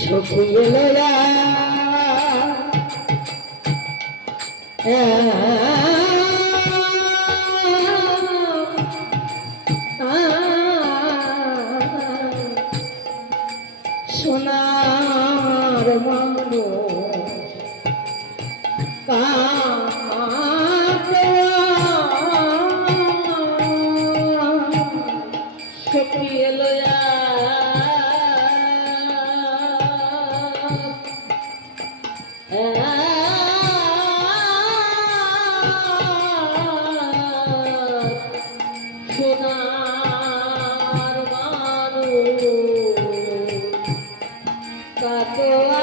সখিয়ে লয়া সোনার মানুষ সখিয়ে লয়া সোনার মানুষ কাটোয়া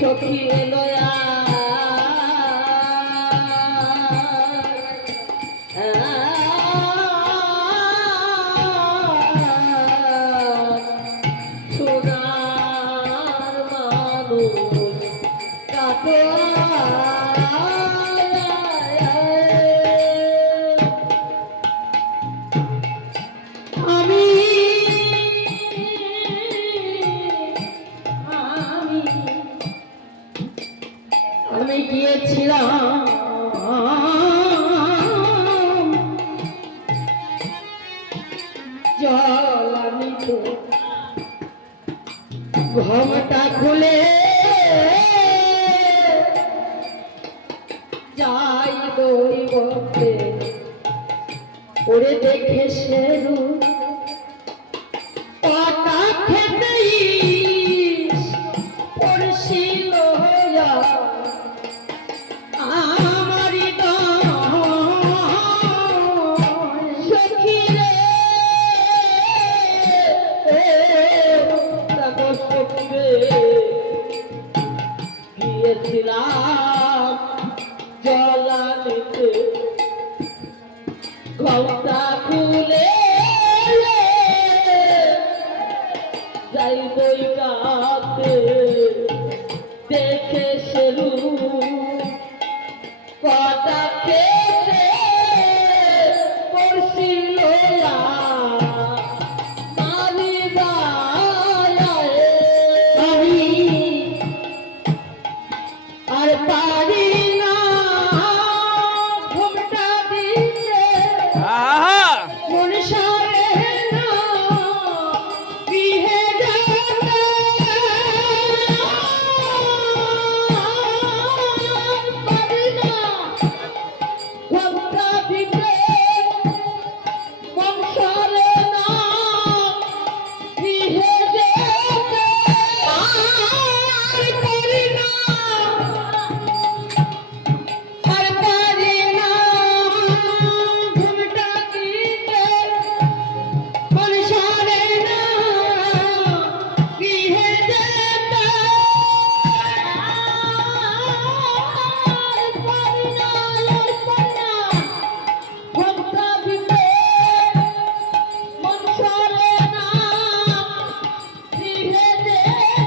সখিয়ে লয়া সোনার মানুষ আমি আমি গিয়েছিলাম জল আনিতে ঘমটা খুলে যাই দৈবতে ওরে দেখে সেরু পাতা খেতেই পড়ছিল গিয়েছিলাম জলানিতে ঘটা খুলে যাই বই কাতে দেখে সেরু কটা খেতে পড়ছিল আর পারি না ঘুমটা দিতে মন সারে না বিহে যেতে পারি না ঘুমটা দিতে মন সারে না বিহে যেতে পারি না Yeah.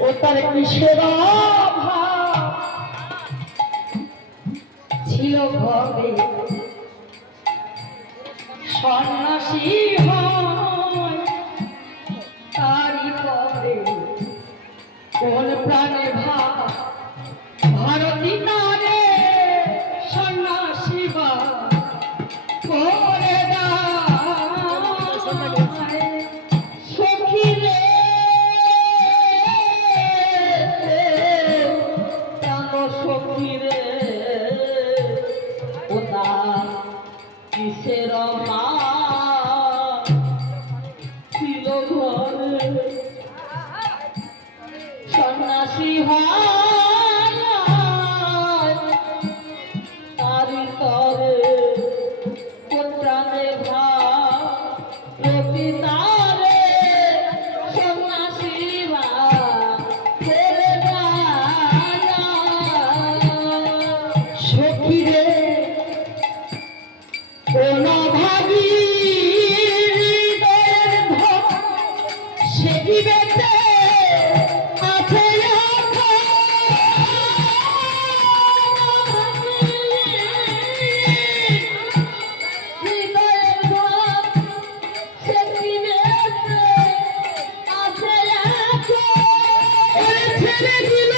ও তার কিসের অভাব ছিল ঘরে সন্ন্যাসী হয় তারি করে কোন প্রাণে ভারতী তারে সন্ন্যাসী বা করে সখী রে কেন সখী রে ও তার কিসের ছিল ঘরে সন্ন্যাসী হয় তারি করে কোন প্রাণে ভারতী তারে সন্ন্যাসী ছেড়ে সখী রে কোন ভাবি সে কি বেঁচে আছে ছেড়ে দিল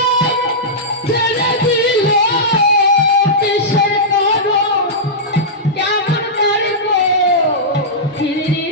কিসের কারণ কেমন করব ফিরি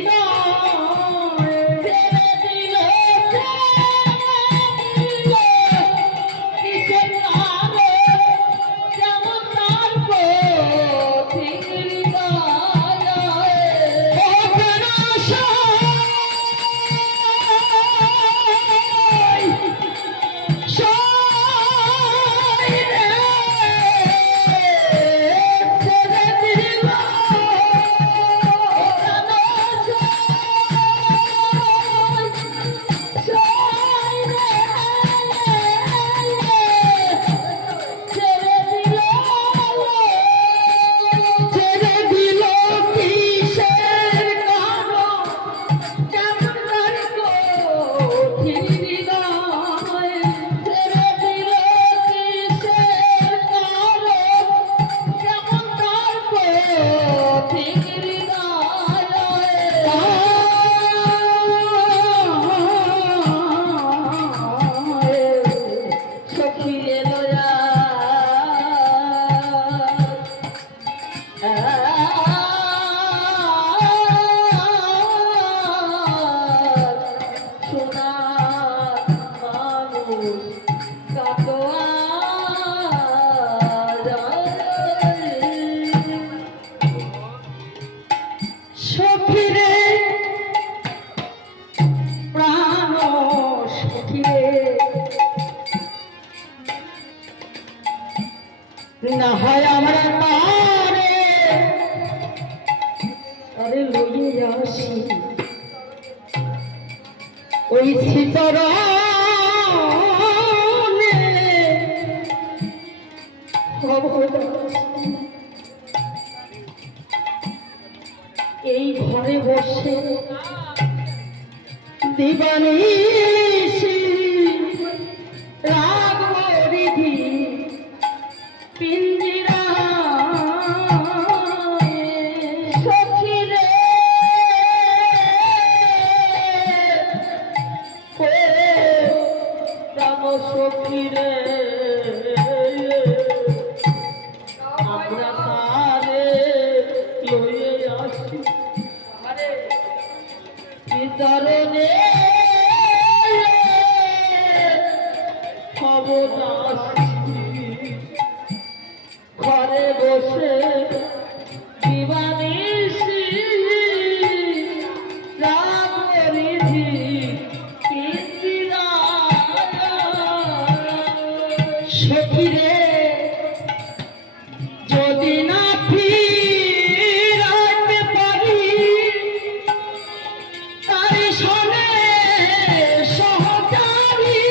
ছেড়ে দিল কিসের কারণ কেমন করব ফিরি সখীরে প্রাণ সখীরে না হয় আমরা তারে তারে লইয়ে আসি ওই শ্রীচরণে এই ঘরে বসে দিবানিশি রাগব রিধি পিঞ্জিরা সখী রে প্রাণ সখী রে আমরা তারে লইয়ে আসি চরণে ঘরে বসে দিবানিশি রাগ রিধি পিঞ্জিরা সখী রে যদি না ফিরাতে পারি তারি শোনে সহকারী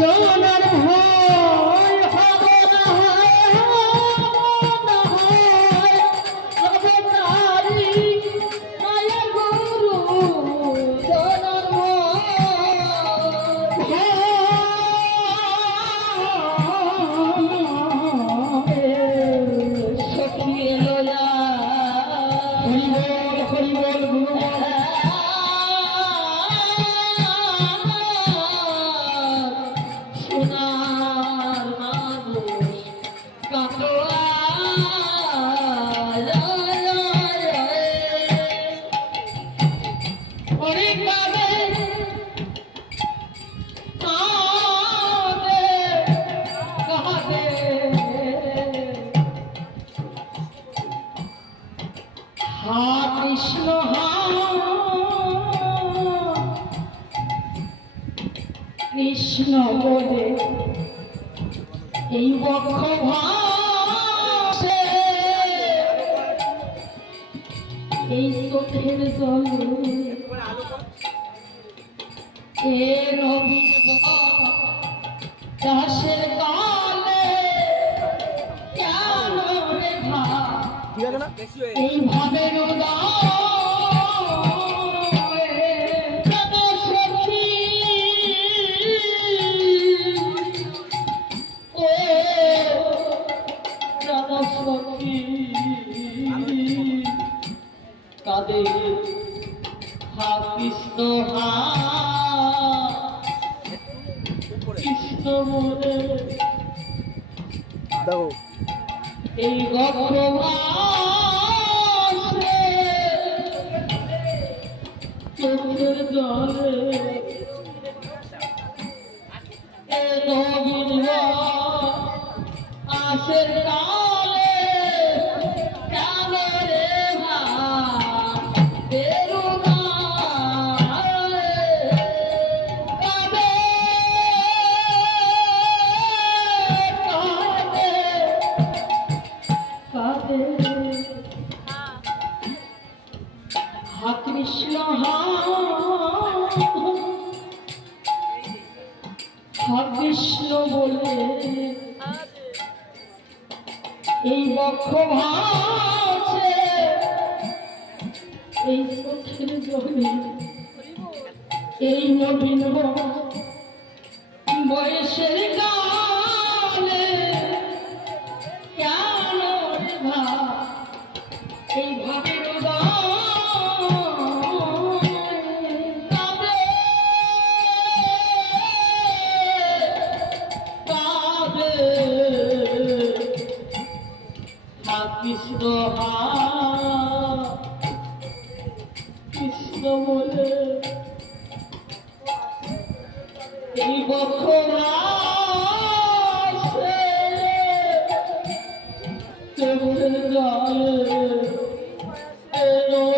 জনার ভয় হবে না হবে নারী মায়া গুরু জনার সখী এলোয়া হরি বল গুরু কৃষ্ণ কৃষ্ণ বলে এই বক্ষ ভাসে এই চোখের জল এ রবীন্দ্র দাসের কালে কেন রে এই ভাবের কাদের হা কৃষ্ণ হা কৃষ্ণ বলে এই গর্ভবাসে চোখের জলে এ নবীন আসের কালে কেন রে কৃষ্ণ কৃষ্ণ বলে এই বক্ষ ভাসে এই চোখের জলে এই নবীন বয়সের কালে কেন এই ভাবে কৃষ্ণ কৃষ্ণ বলে এই বক্ষ চোখের জলে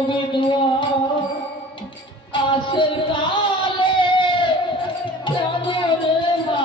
বিধবা আসের কালে কেন রে মা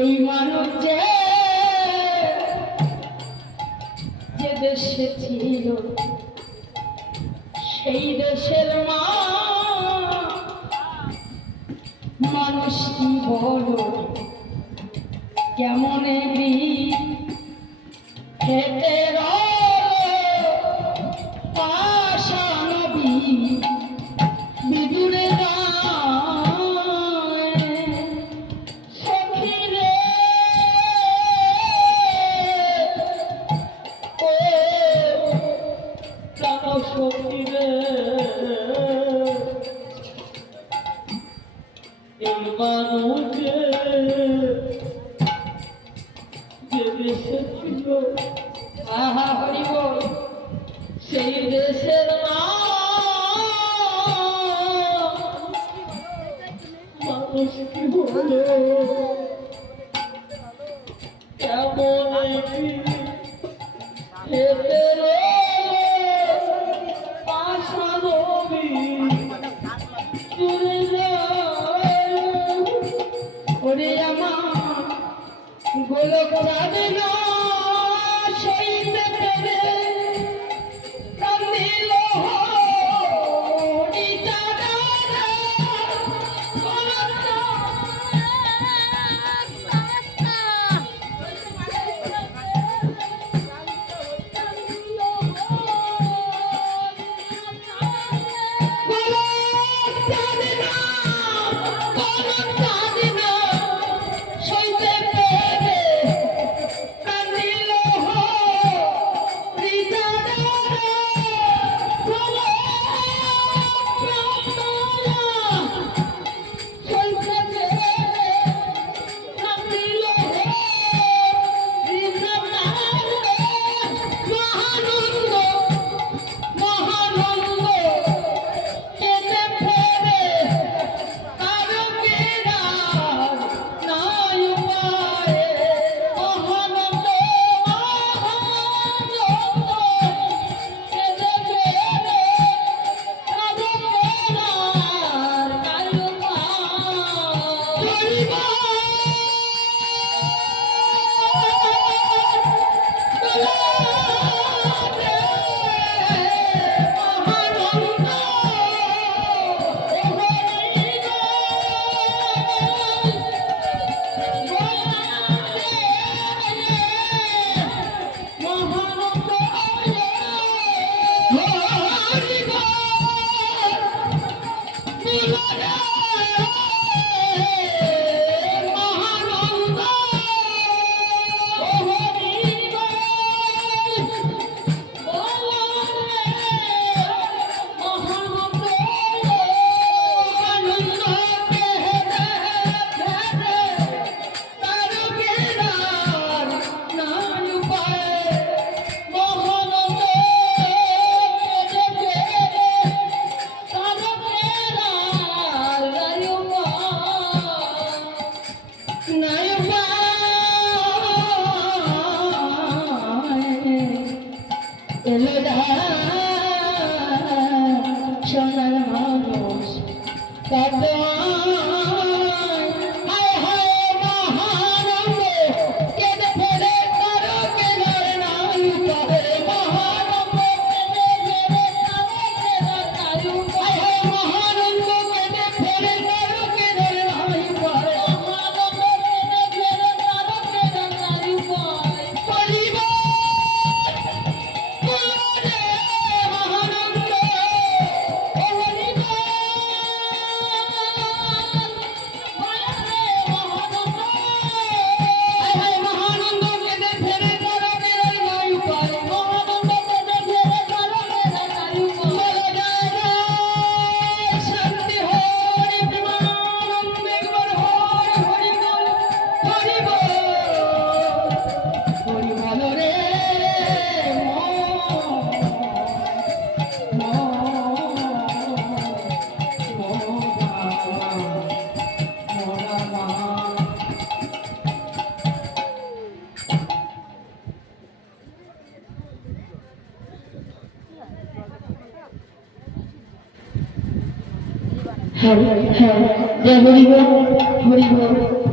এই মানুষ যে দেশে ছিল সেই দেশের মানুষ কি বলো কেমন খেতে পাশানবী বিদুরে সেই দেশের মানুষ কি বলে কেমন ওরে আমার গোলক যাবে না সেই পেটে কান্দিল হ্যাঁ হ্যাঁ, জয় হরি বল, হরি বল।